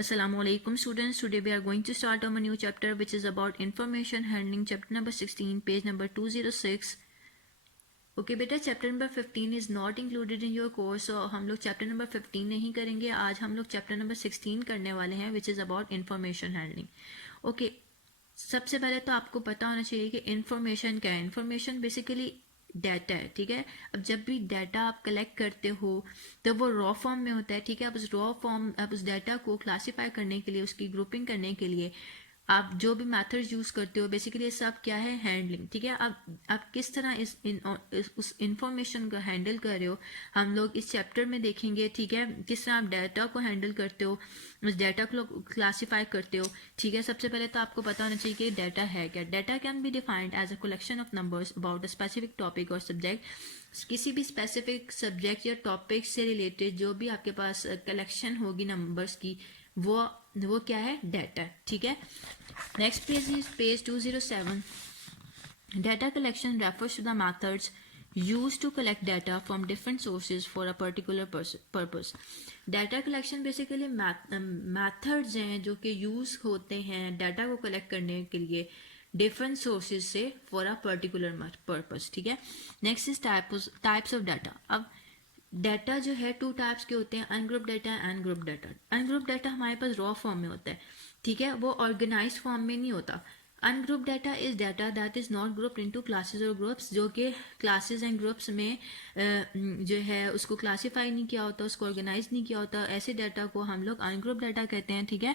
Assalamualaikum students, today we are going to start on a new chapter which is about information handling, chapter number 16, page number 206. Okay बेटा, chapter number 15 is not included in your course, so हम लोग chapter number 15 नहीं करेंगे. आज हम लोग chapter number 16 करने वाले हैं which is about information handling. Okay, सबसे पहले तो आपको पता होना चाहिए कि information क्या है. Information basically डाटा है, ठीक है. अब जब भी डाटा आप कलेक्ट करते हो तो वो रॉ फॉर्म में होता है, ठीक है. आप उस डाटा को क्लासीफाई करने के लिए, उसकी ग्रुपिंग करने के लिए आप जो भी मेथड्स यूज़ करते हो, बेसिकली ये सब क्या है, हैंडलिंग, ठीक है. आप किस तरह उस इंफॉर्मेशन को हैंडल कर रहे हो हम लोग इस चैप्टर में देखेंगे, ठीक है. किस तरह आप डाटा को हैंडल करते हो, उस डाटा को क्लासीफाई करते हो, ठीक है. सबसे पहले तो आपको पता होना चाहिए कि डाटा है क्या. Data can be defined as a collection of numbers about a specific topic और सब्जेक्ट. किसी भी स्पेसिफिक सब्जेक्ट या टॉपिक से रिलेटेड जो भी आपके पास कलेक्शन होगी नंबर्स की, वो क्या है, डाटा, ठीक है. Next page is page 207. Data collection refers to the methods used to collect data from different sources for a particular purpose. Data collection basically methods हैं जो कि यूज़ होते हैं डाटा को कलेक्ट करने के लिए डिफरेंट सोर्सेज से फॉर अ पर्टिकुलर पर्पस, ठीक है. Next is types of data. अब डाटा जो है टू टाइप्स के होते हैं, ungroup data and group data. Ungroup data हमारे पास रॉ फॉर्म में होता है, ठीक है, वो ऑर्गेनाइज फॉर्म में नहीं होता. Ungroup data is data that is not grouped into classes और ग्रुप्स, जो कि क्लासेस एंड ग्रुप्स में जो है उसको क्लासीफाई नहीं किया होता, उसको ऑर्गेनाइज नहीं किया होता. ऐसे डाटा को हम लोग अनग्रुप डाटा कहते हैं, ठीक है.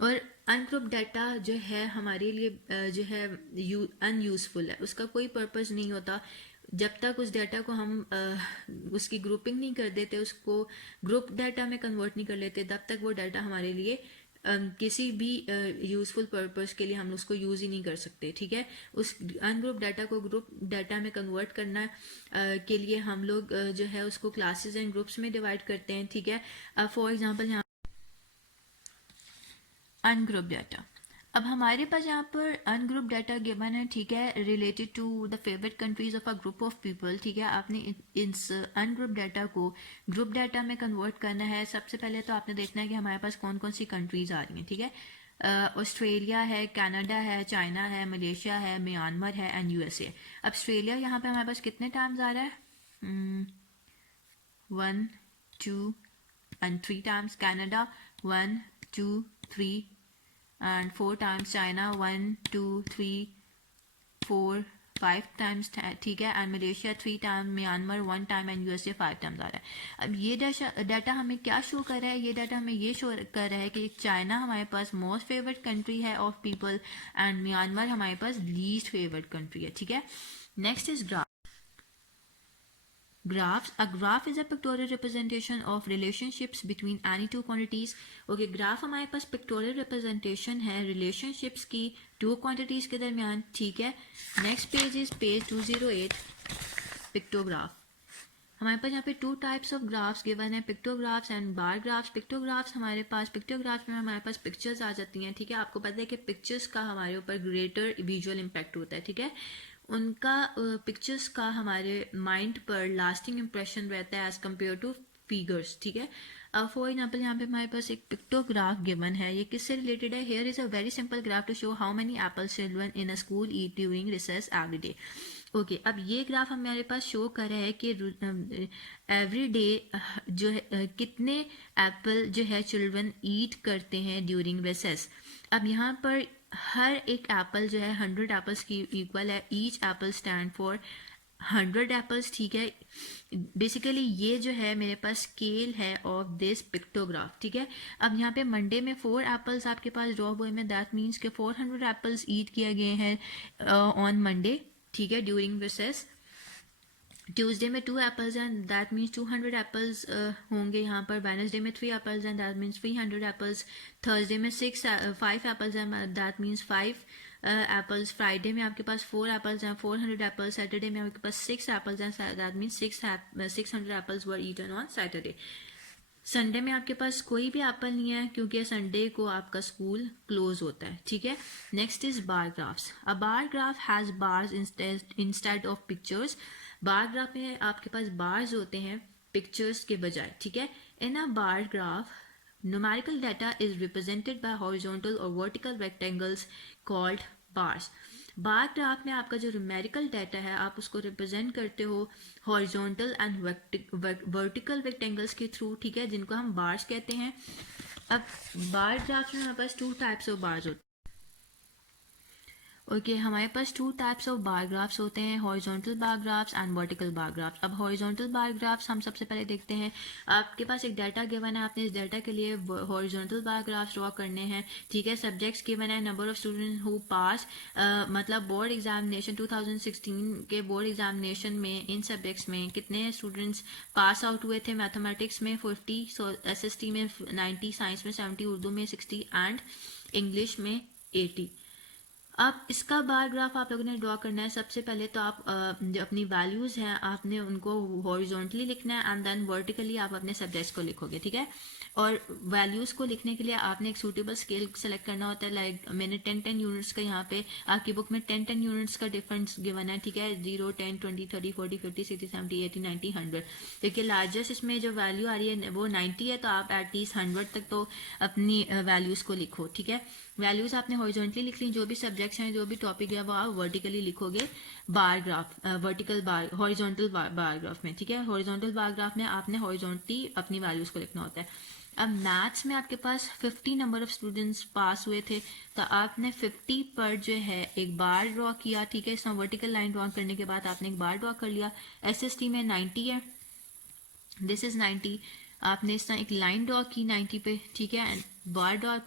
और अनग्रुप डाटा जो है हमारे लिए जो है अनयूजफुल है, उसका कोई पर्पस नहीं होता. जब तक उस डाटा को हम उसकी ग्रुपिंग नहीं कर देते, उसको ग्रुप डाटा में कन्वर्ट नहीं कर लेते, तब तक वो डाटा हमारे लिए किसी भी यूज़फुल पर्पस के लिए हम उसको यूज़ ही नहीं कर सकते, ठीक है. उस अनग्रुप डाटा को ग्रुप डाटा में कन्वर्ट करना के लिए हम लोग जो है उसको क्लासेस एंड ग्रुप्स में डिवाइड करते हैं, ठीक है. फॉर एग्जांपल यहाँ अनग्रुप डाटा. अब हमारे पास यहाँ पर अनग्रुप डाटा गिवन है, ठीक है, related to the favourite countries of a group of people, ठीक है. आपने इस अनग्रुप डाटा को ग्रुप डाटा में कन्वर्ट करना है. सबसे पहले तो आपने देखना है कि हमारे पास कौन कौन सी कंट्रीज आ रही हैं, ठीक है. ऑस्ट्रेलिया है, कनाडा है, चाइना है, मलेशिया है, म्यांमार है एंड यूएसए. अब ऑस्ट्रेलिया यहाँ पे हमारे पास कितने टाइम्स आ रहा है, 1 2 and 3 times. Canada 1 2 3 and 4 times. China 1 2 3 4 5 times, ठीक है. And Malaysia 3 time, Myanmar 1 time and USA 5 times आ रहा है. अब ये डाटा हमें क्या शो कर रहा है, ये डाटा हमें ये शो कर रहा है कि चाइना हमारे पास मोस्ट फेवरेट कंट्री है ऑफ पीपल एंड म्यांमार हमारे पास लीस्ट फेवरेट कंट्री है, ठीक है. Next is graph. Graphs. A graph is a pictorial representation of relationships between any two quantities. Okay, graph हमारे पास pictorial representation है relationships की two quantities के दरमियान, ठीक है. Next page is page 208. Pictograph. हमारे पास यहाँ पे two types of graphs given है, pictographs and bar graphs. Pictographs में हमारे पास पिक्चर्स आ जाती हैं, ठीक है. आपको पता है कि पिक्चर्स का हमारे ऊपर ग्रेटर विजुअल इम्पैक्ट होता है, ठीक है. उनका पिक्चर्स का हमारे माइंड पर लास्टिंग इम्प्रेशन रहता है एज कम्पेयर टू फिगर्स, ठीक है. अब फॉर एग्जाम्पल यहाँ पे हमारे पास एक पिक्टोग्राफ गिवन है, ये किससे रिलेटेड है. Here is a very simple graph to show how many apples children in a school eat during recess every day. Okay, अब ये ग्राफ हमारे पास शो कर रहा है कि एवरी डे जो है कितने एप्पल जो है चिल्ड्रन ईट करते हैं ड्यूरिंग रिसेस. अब यहाँ पर हर एक एप्पल जो है 100 एप्पल्स की इक्वल है. Each Apple stand for 100 apples, ठीक है. बेसिकली ये जो है मेरे पास स्केल है ऑफ दिस पिक्टोग्राफ, ठीक है. अब यहाँ पे मंडे में 4 एप्पल्स आपके पास ड्रॉप हुए में, दैट मीन्स के 400 एप्पल्स ईट किया गए हैं ऑन मंडे, ठीक है, ड्यूरिंग रिसेस. ट्यूसडे में 2 apples and that means 200 apples होंगे यहाँ पर. वेडनेसडे में 3 apples and that means 300 apples. Thursday में 5 apples and that means 5 apples. Friday में आपके पास 4 एप्पल्स एंड 400 एप्पल्स. सैटरडे में आपके पास 6 apples and that means 600 apples were eaten on Saturday. Sunday में आपके पास कोई भी एप्पल नहीं है क्योंकि संडे को आपका स्कूल क्लोज होता है, ठीक है. Next is bar graphs. A bar graph has bars instead of pictures. Bar graph में आपके पास बार्स होते हैं पिक्चर्स के बजाय, ठीक है. In a bar graph Numerical data is represented by horizontal or vertical rectangles called bars. Bar graph में आपका जो न्यूमेरिकल डाटा है आप उसको रिप्रेजेंट करते हो हॉरिजॉन्टल एंड वर्टिकल रेक्टेंगल्स के थ्रू, ठीक है, जिनको हम बार्स कहते हैं. अब बार ग्राफ में हमारे पास टू टाइप्स ऑफ बार्स होते हैं. ओके, हमारे पास two types of bar graphs होते हैं, horizontal bar graphs and vertical bar graphs. अब हॉरिजॉन्टल बार ग्राफ्स हम सबसे पहले देखते हैं. आपके पास एक डाटा गिवन है, आपने इस डाटा के लिए हॉरिजॉन्टल बार ग्राफ्स ड्रॉ करने हैं, ठीक है. सब्जेक्ट्स गिवन है, नंबर ऑफ स्टूडेंट हु पास, मतलब बोर्ड एग्जामिनेशन 2016 के बोर्ड एग्जामिनेशन में इन सब्जेक्ट्स में कितने स्टूडेंट्स पास आउट हुए थे. मैथमेटिक्स में 40, SST में 90, साइंस में 70, उर्दू में 60 एंड इंग्लिश में 80. अब इसका बार ग्राफ आप लोगों ने ड्रॉ करना है. सबसे पहले तो आप जो अपनी वैल्यूज़ हैं आपने उनको हॉरिजॉन्टली लिखना है एंड देन वर्टिकली आप अपने सब्जेक्ट्स को लिखोगे, ठीक है. और वैल्यूज़ को लिखने के लिए आपने एक सूटेबल स्केल सेलेक्ट करना होता है. लाइक मैंने 10 यूनिट्स का यहाँ पे आपकी बुक में 10 यूनिट्स का डिफरेंस गिवन है, ठीक है. 0, 10, 20, 30, 40, 50, 60, 70, 80, 90, 100. देखिए लार्जेस्ट इसमें जो वैल्यू आ रही है वो 90 है, तो आप एटलीस्ट 100 तक तो अपनी वैल्यूज़ को लिखो, ठीक है. वैल्यूज़ आपने हॉरिजॉन्टली लिख ली, जो भी सब्जेक्ट्स हैं जो भी टॉपिक है वो आप वर्टिकली लिखोगे bar graph, vertical bar, horizontal bar graph में, ठीक है. हॉरिजॉन्टल बार ग्राफ में आपने हॉरिजॉन्टली अपनी वैल्यूज़ को लिखना होता है. अब मैथ्स में आपके पास 50 नंबर ऑफ स्टूडेंट्स पास हुए थे, तो आपने 50 पर जो है एक बार ड्रॉ किया, ठीक है. इसमें वर्टिकल लाइन ड्रॉ करने के बाद आपने एक बार ड्रॉ कर लिया. SST में 90 है, दिस इज 90. आपने इस तरह एक लाइन ड्रॉ की 90 पे, ठीक है, बार ड्रॉ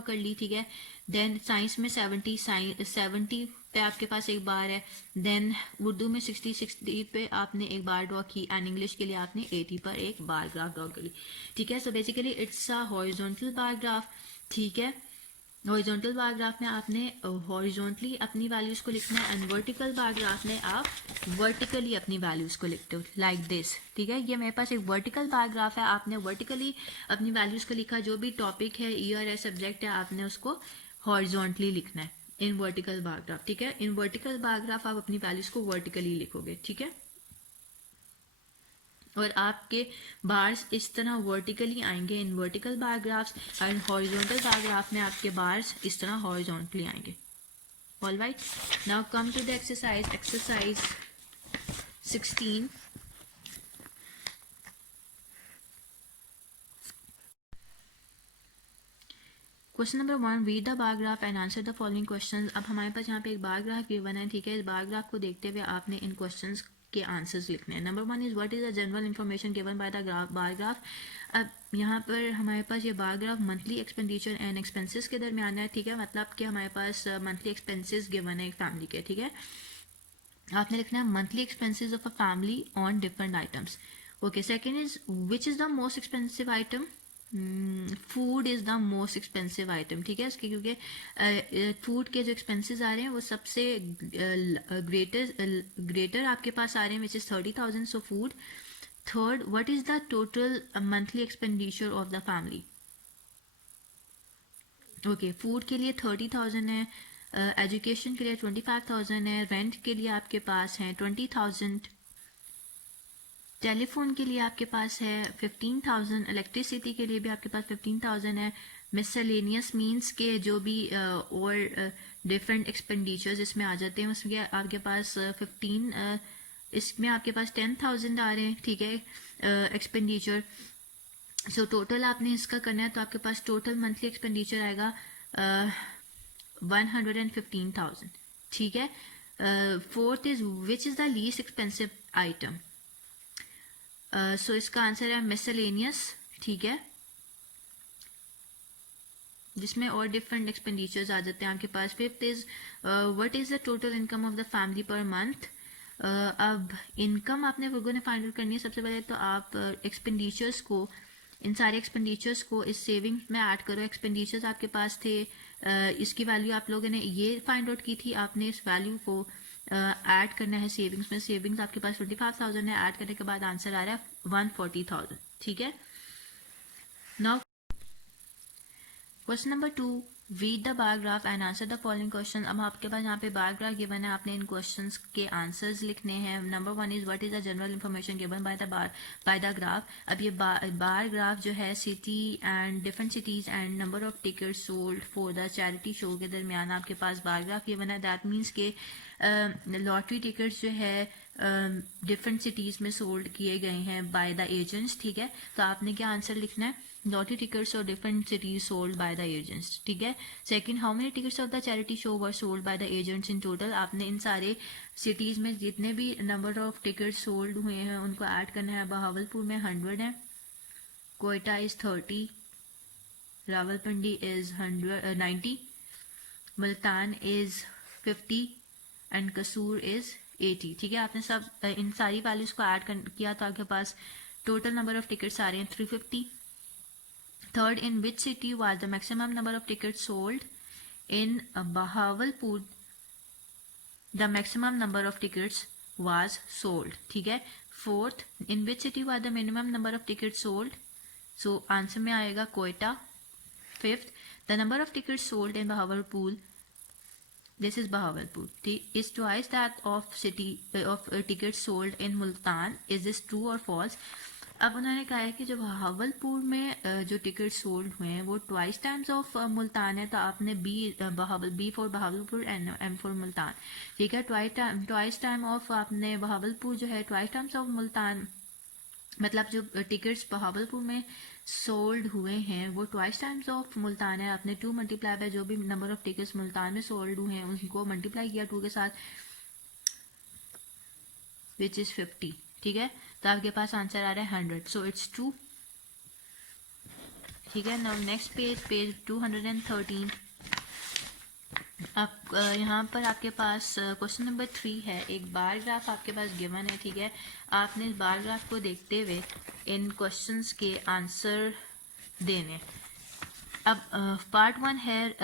कर ली, ठीक है. देन साइंस में 70 पे आपके पास एक बार है. देन उर्दू में 60 पे आपने एक बार ड्रॉ की एंड इंग्लिश के लिए आपने 80 पर एक बार ग्राफ ड्रॉ कर ली, ठीक है. So basically it's a horizontal bar graph, ठीक है. हॉरिजॉन्टल बार ग्राफ में आपने हॉरिजॉन्टली अपनी वैल्यूज को लिखना है एंड वर्टिकल बार ग्राफ में आप वर्टिकली अपनी वैल्यूज को लिखते हो लाइक दिस, ठीक है. ये मेरे पास एक वर्टिकल बार ग्राफ है, आपने वर्टिकली अपनी वैल्यूज को लिखा. जो भी टॉपिक है, ईयर है, सब्जेक्ट है, आपने उसको हॉरिजॉन्टली लिखना है इन वर्टिकल बार ग्राफ, ठीक है. इन वर्टिकल बार ग्राफ आप अपनी वैल्यूज को वर्टिकली लिखोगे, ठीक है. और आपके बार्स इस तरह वर्टिकली आएंगे in vertical bar graphs and horizontal bar graph में आपके बार्स इस तरह हॉरिजॉन्टली आएंगे. All right, now come to the exercise 16. Question number 1, read the bar graph and answer the following questions. अब हमारे पास यहाँ पे एक बार ग्राफ गिवन है, ठीक है. इस बार ग्राफ को देखते हुए आपने इन क्वेश्चंस के आंसर्स लिखने हैं. Number 1 is what is the general information given by the bar graph. अब यहाँ पर हमारे पास ये bar graph monthly expenditure and expenses के दरमियान है, ठीक है. मतलब कि हमारे पास मंथली एक्सपेंसेस गिवन है एक फैमिली के, ठीक है. आपने लिखना है monthly expenses of a family on different items. Okay, second is which is the most expensive item. Food is the most expensive item, ठीक है. इसके क्योंकि फूड के जो एक्सपेंसेस आ रहे हैं वो सबसे ग्रेटर आपके पास आ रहे हैं, which is 30,000. So food. Third, what is the total monthly expenditure of the family. Okay, food के लिए 30,000 है, एजुकेशन के लिए 25,000 है, रेंट के लिए आपके पास है 20,000, टेलीफोन के लिए आपके पास है 15,000, इलेक्ट्रिसिटी के लिए भी आपके पास 15,000 है. मिसलेनियस मींस के जो भी और डिफरेंट एक्सपेंडिचर्स इसमें आ जाते हैं उसमें आपके पास 15, इसमें आपके पास 10,000 आ रहे हैं, ठीक है, एक्सपेंडिचर. सो टोटल आपने इसका करना है तो आपके पास टोटल मंथली एक्सपेंडिचर आएगा 115,000, ठीक है. Fourth is which is the least expensive item. So इसका आंसर है मिसलेनियस, ठीक है, जिसमें और डिफरेंट एक्सपेंडिचर्स आ जाते हैं आपके पास. Fifth is what is the total income of the family per month. अब इनकम आपने लोगों ने फाइंड आउट करनी है. सबसे पहले तो आप एक्सपेंडिचर्स को, इन सारे एक्सपेंडिचर्स को इस सेविंग्स में ऐड करो. एक्सपेंडिचर्स आपके पास थे, इसकी वैल्यू आप लोगों ने ये फाइंड आउट की थी, आपने इस वैल्यू को ऐड करना है सेविंग्स में. सेविंग्स आपके पास 25,000 है, ऐड करने के बाद आंसर आ रहा है 140,000, ठीक है. Now question number 2, read the bar graph and answer the following question. अब आपके पास यहाँ पे बार ग्राफ गिवन है, आपने इन क्वेश्चंस के आंसर्स लिखने हैं। Number 1 is what is the general information given by the graph. अब ये बार ग्राफ जो है city and different cities and number of ticket sold for the charity show के दरमियान आपके पास बार ग्राफ गिवन है। दैट मीन्स के lottery tickets जो है डिफरेंट सिटीज में सोल्ड किए गए हैं बाय द एजेंट्स, ठीक है। तो आपने क्या आंसर लिखना है, लॉटरी टिकट्स और different cities sold by the agents, ठीक है। Second, how many tickets of the charity show were sold by the agents in total. आपने इन सारे सिटीज में जितने भी नंबर ऑफ टिकट्स सोल्ड हुए हैं उनको ऐड करना है। बहावलपुर में 100 है, Quetta is 30, Rawalpindi is 90, Multan is 50 and कसूर इज 80, ठीक है। आपने सब इन सारी वैल्यूज को ऐड किया तो आपके पास टोटल नंबर ऑफ टिकट्स आ रहे हैं 350। Third, in which city was the maximum number of tickets sold. In Bahawalpur the maximum number of tickets was sold, ठीक है। Fourth, in which city was the minimum number of tickets sold. So answer में आएगा Quetta. Fifth, the number of tickets sold in Bahawalpur, this is Bahawalpur, is twice that of tickets sold in Multan. Is this true or false? अब उन्होंने कहा है कि जो बहावलपुर में जो टिकट सोल्ड हुए हैं वो ट्वाइस टाइम्स ऑफ मुल्तान है। तो आपने B for Bahawalpur and M for Multan, ठीक है। ट्वाइस टाइम ऑफ आपने बहावलपुर जो है ट्वाइस टाइम्स ऑफ मुल्तान, मतलब जो टिकट्स बहावलपुर में सोल्ड हुए हैं वो ट्वाइस टाइम्स ऑफ मुल्तान है। आपने 2 मल्टीप्लाई बाय जो भी नंबर ऑफ टिकट्स मुल्तान में सोल्ड हुए हैं उनको मल्टीप्लाई किया 2 के साथ, विच इज 50, ठीक है। तो आपके पास आंसर आ रहा है 100, सो इट्स ट्रू, ठीक है। Now next page 213। अब यहाँ पर आपके पास क्वेश्चन नंबर 3 है। एक बार ग्राफ आपके पास गिवन है, ठीक है। आपने इस बार ग्राफ को देखते हुए इन क्वेश्चंस के आंसर देने। अब पार्ट 1 है,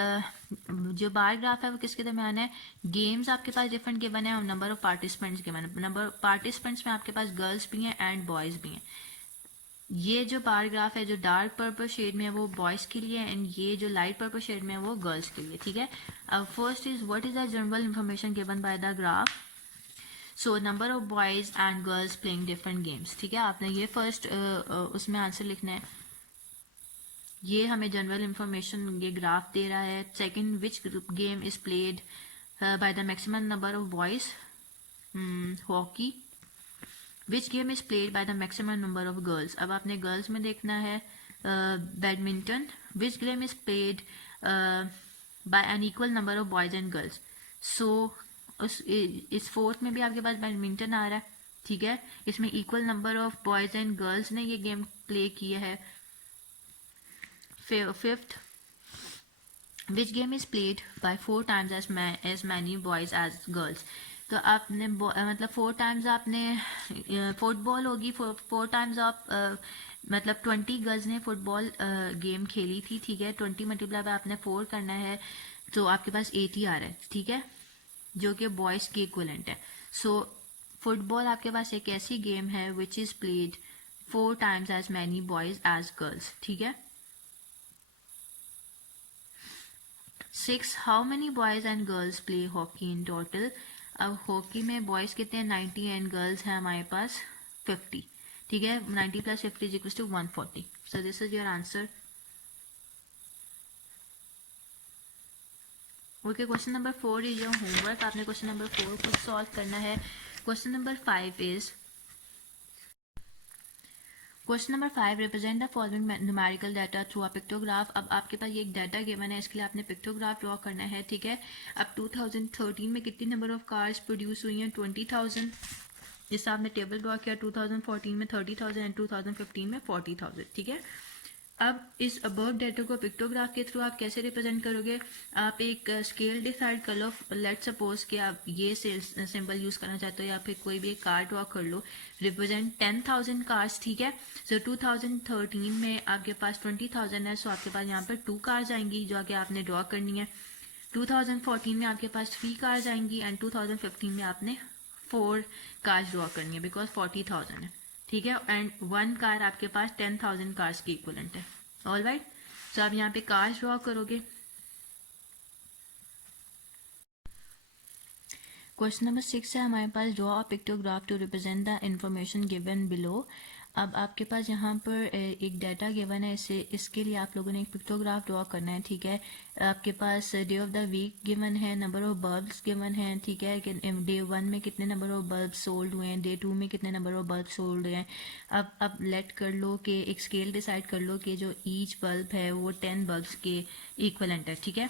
जो बार ग्राफ है वो किसके दरमियान है। गेम्स आपके पास डिफरेंट गिवन है और नंबर ऑफ पार्टिसिपेंट्स गिवन है। नंबर पार्टिसिपेंट्स में आपके पास गर्ल्स भी हैं एंड बॉयज़ भी हैं। ये जो बार ग्राफ है जो डार्क पर्पल शेड में है वो बॉयज़ के लिए एंड ये जो लाइट पर्पल शेड में है वो गर्ल्स के लिए, ठीक है। अब first is what is the general information given by the graph. So number of boys and girls playing different games, ठीक है। आपने ये फर्स्ट उसमें आंसर लिखना है। ये हमें जनरल इंफॉर्मेशन ये ग्राफ दे रहा है। Second, which game is played by the maximum number of boys, hockey. Which game is played by the maximum number of girls. अब आपने गर्ल्स में देखना है badminton. Which game is played by an equal number of boys and girls. So इस fourth में भी आपके पास badminton आ रहा है, ठीक है। इसमें equal number of boys and girls ने ये गेम प्ले किया है। Fifth, which game is played by 4 times as many boys as girls. तो आपने मतलब 4 टाइम्स आपने फुटबॉल होगी, 4 टाइम्स आप मतलब 20 गर्ल्स ने फुटबॉल गेम खेली थी, ठीक है। 20 मल्टीप्लाई बाय आपने 4 करना है तो आपके पास 80 आ रहा है, ठीक है, जो कि बॉयज़ की इक्वलेंट है। सो फुटबॉल आपके पास एक ऐसी गेम है which is played 4 times as many boys as girls, ठीक है। 6, how many boys and girls play hockey in total. अब हॉकी में बॉयज़ कितने हैं 90 एंड गर्ल्स हैं हमारे पास 50, ठीक है। 90 + 50 is equal to 140। So this is your answer. Okay, question number 4 is your homework. आपने क्वेश्चन नंबर 4 को सॉल्व करना है। Question number 5 is question number 5, represent the following numerical data through a pictograph. अब आपके पास ये एक डाटा गिवन है, इसके लिए आपने पिक्टोग्राफ ड्रॉ करना है, ठीक है। अब 2013 में कितनी नंबर ऑफ कार्स प्रोड्यूस हुई हैं 20,000। जिससे आपने टेबल ड्रॉ किया 2014 में 30,000 एंड 2015 में 40,000, ठीक है। अब इस अबव डाटा को पिक्टोग्राफ के थ्रू आप कैसे रिप्रेजेंट करोगे। आप एक स्केल डिसाइड कर लो। लेट सपोज कि आप ये सिंबल यूज करना चाहते हो या फिर कोई भी एक कार ड्रॉ कर लो, रिप्रेजेंट 10,000 कार्स, ठीक है। सो 2013 में आपके पास 20,000 है, सो आपके पास यहाँ पर 2 कार्स आएंगी जो कि आपने ड्रॉ करनी है। 2014 में आपके पास 3 कार्स आएंगी एंड 2015 में आपने 4 कार्स ड्रॉ करनी है बिकॉज 40,000 है, ठीक है। एंड 1 कार आपके पास 10,000 कार्स की इक्वलेंट है। ऑल राइट, सो आप यहाँ पे कार्स ड्रॉ करोगे। क्वेश्चन नंबर 6 है हमारे पास, draw a pictograph to represent the information given below. अब आपके पास यहाँ पर एक डाटा गिवन है, इसके लिए आप लोगों ने एक पिक्टोग्राफ ड्रॉ करना है, ठीक है। आपके पास day of the week given है, नंबर ऑफ बल्ब्स गिवन है, ठीक है, कि डे 1 में कितने नंबर ऑफ बल्ब सोल्ड हुए हैं, डे 2 में कितने नंबर ऑफ बल्ब सोल्ड हुए हैं। अब लेट कर लो कि एक स्केल डिसाइड कर लो कि जो ईच बल्ब है वो 10 बल्ब्स के इक्वलेंट है, ठीक है।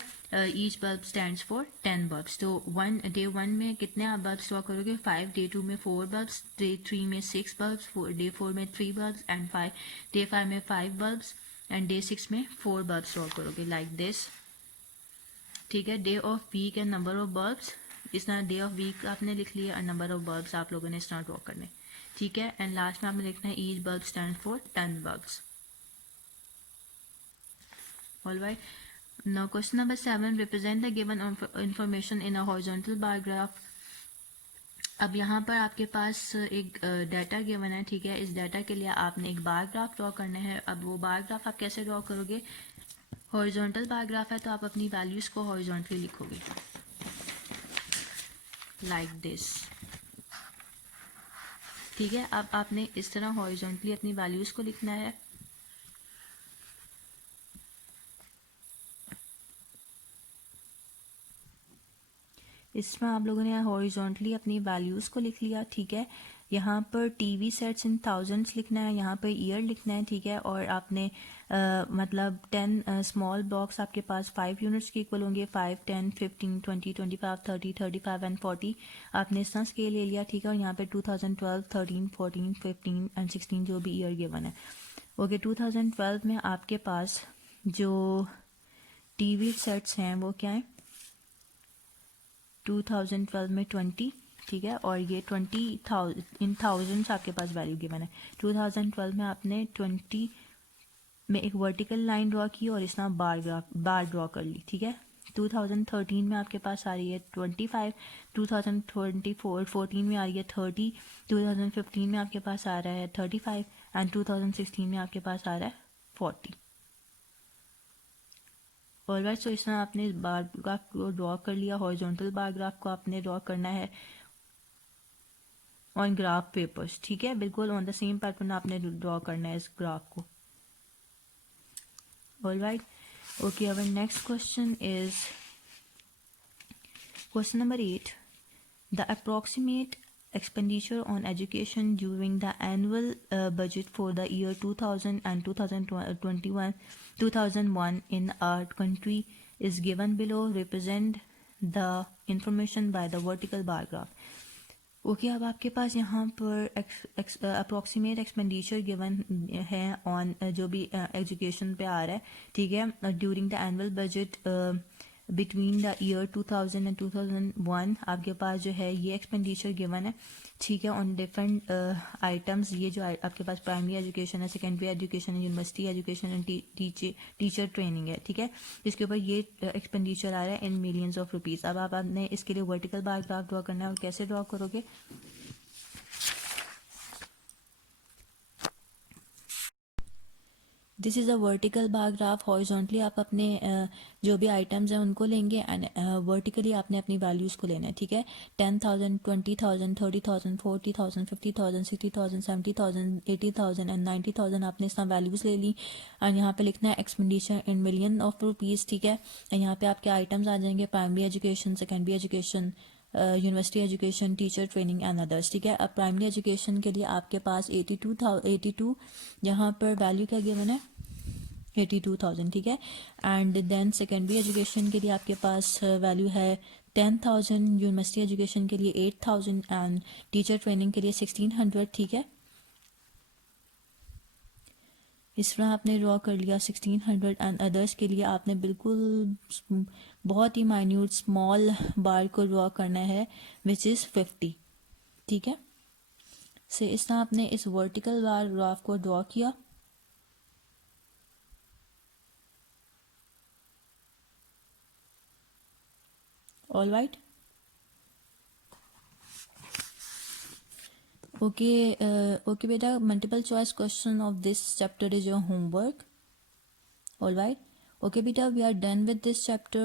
Each bulb stands for 10 bulbs. तो डे 1 में कितने आप बल्ब्स ड्रॉ करोगे? 5, डे 2 में 4 बल्ब्स, डे 3 में 6 बल्ब्स, डे 4 में 3 बल्ब्स एंड डे 5 में 5 बल्ब्स एंड डे 6 में 4 बल्ब्स ड्रॉ करोगे, लाइक दिस, ठीक है। Day of weekend number of bulbs, इस तरह डे ऑफ वीक आपने लिख लिया और नंबर ऑफ बल्ब्स आप लोगों ने इस तरह ड्रॉ करने, ठीक है। एंड लास्ट में आपने लिखना है each bulb stand for 10 bulbs. Alright, now question number 7, represent the given information in a horizontal bar graph। अब यहाँ पर आपके पास एक डाटा गिवन है, ठीक है। इस डाटा के लिए आपने एक बार ग्राफ ड्रॉ करना है। अब वो बार ग्राफ आप कैसे ड्रॉ करोगे? हॉरिजॉन्टल बार ग्राफ है तो आप अपनी वैल्यूज को हॉरिजॉन्टली लिखोगे, लाइक दिस, ठीक है। अब आपने इस तरह हॉरिजॉन्टली अपनी वैल्यूज को लिखना है। इसमें आप लोगों ने हॉरिजॉन्टली अपनी वैल्यूज़ को लिख लिया, ठीक है। यहाँ पर टीवी सेट्स इन थाउजेंड्स लिखना है, यहाँ पर ईयर लिखना है, ठीक है। और आपने मतलब 10 स्मॉल बॉक्स आपके पास 5 यूनिट्स के इक्वल होंगे, 5, 10, 15, 20, 25, 30, 35 एंड 40। आपने इस तरह स्केल ले लिया, ठीक है। और यहाँ पे 2012, 13, 14, 15 एंड 16 जो भी ईयर गिवन है। ओके, 2012 में आपके पास जो टीवी सेट्स हैं वो क्या है? 2012 में 20, ठीक है। और ये 20,000 इन थाउजेंड्स आपके पास वैल्यू गिवन है। 2012 में आपने 20 में एक वर्टिकल लाइन ड्रॉ की और इस तरह बार ड्रॉ कर ली, ठीक है। 2013 में आपके पास आ रही है 25, 2014 में आ रही है 30, 2015 में आपके पास आ रहा है 35 एंड 2016 में आपके पास आ रहा है 40। ऑलराइट, सो इस तरह आपने इस बार ग्राफ को ड्रॉ कर लिया। हॉरिजॉन्टल बार ग्राफ को आपने ड्रॉ करना है ऑन ग्राफ पेपर्स, ठीक है। बिल्कुल ऑन द सेम पैटर्न आपने ड्रॉ करना है इस ग्राफ को। Alright, okay, our next question is question number 8, the approximate expenditure on education during the annual budget for the year 2000 and 2001 in our country is given below, represent the information by the vertical bar graph। Okay, अब आपके पास यहाँ पर approximate expenditure given है on जो भी education पे आ रहा है, ठीक है, during the annual budget between the year 2000 and 2001 आपके पास जो है ये एक्सपेंडिचर गिवन है, ठीक है, ऑन डिफरेंट आइटम्स। ये जो आपके पास प्राइमरी एजुकेशन है, सेकेंडरी एजुकेशन है, university education and teacher training है, ठीक है। इसके ऊपर ये एक्सपेंडिचर आ रहा है इन मिलियंस ऑफ रुपीज़। अब आपने इसके लिए वर्टिकल बार ग्राफ ड्रॉ करना है, और कैसे ड्रॉ करोगे? This is a vertical bar graph. Horizontally आप अपने जो भी आइटम्स हैं उनको लेंगे एंड वर्टिकली आपने अपनी वैल्यूज़ को लेना है, ठीक है। 10,000, 20,000, 30,000, 40,000, 50,000, 60,000, 70,000, 80,000 एंड 90,000 आपने इस तरह वैल्यूज़ ले ली। और यहाँ पे लिखना है expenditure in million of rupees, ठीक है। यहाँ पे आपके आइटम्स आ जाएंगे primary education, secondary education, university education, teacher training and others, ठीक है। अब प्राइमरी एजुकेशन के लिए आपके पास 82 यहाँ पर वैल्यू क्या गिवन है? 82,000, ठीक है। एंड देन सेकेंडरी एजुकेशन के लिए आपके पास वैल्यू है 10,000, यूनिवर्सिटी एजुकेशन के लिए 8,000 एंड टीचर ट्रेनिंग के लिए 1,600, ठीक है। इस तरह आपने ड्रॉ कर लिया 1,600 एंड अदर्स के लिए आपने बिल्कुल बहुत ही माइन्यूट स्मॉल बार को ड्रॉ करना है विच इज़ 50, ठीक है। से इस तरह आपने इस वर्टिकल बार ग्राफ को ड्रॉ किया। ऑल राइट, ओके बेटा, multiple choice question of this chapter is your homework. All right, okay बेटा, we are done with this chapter.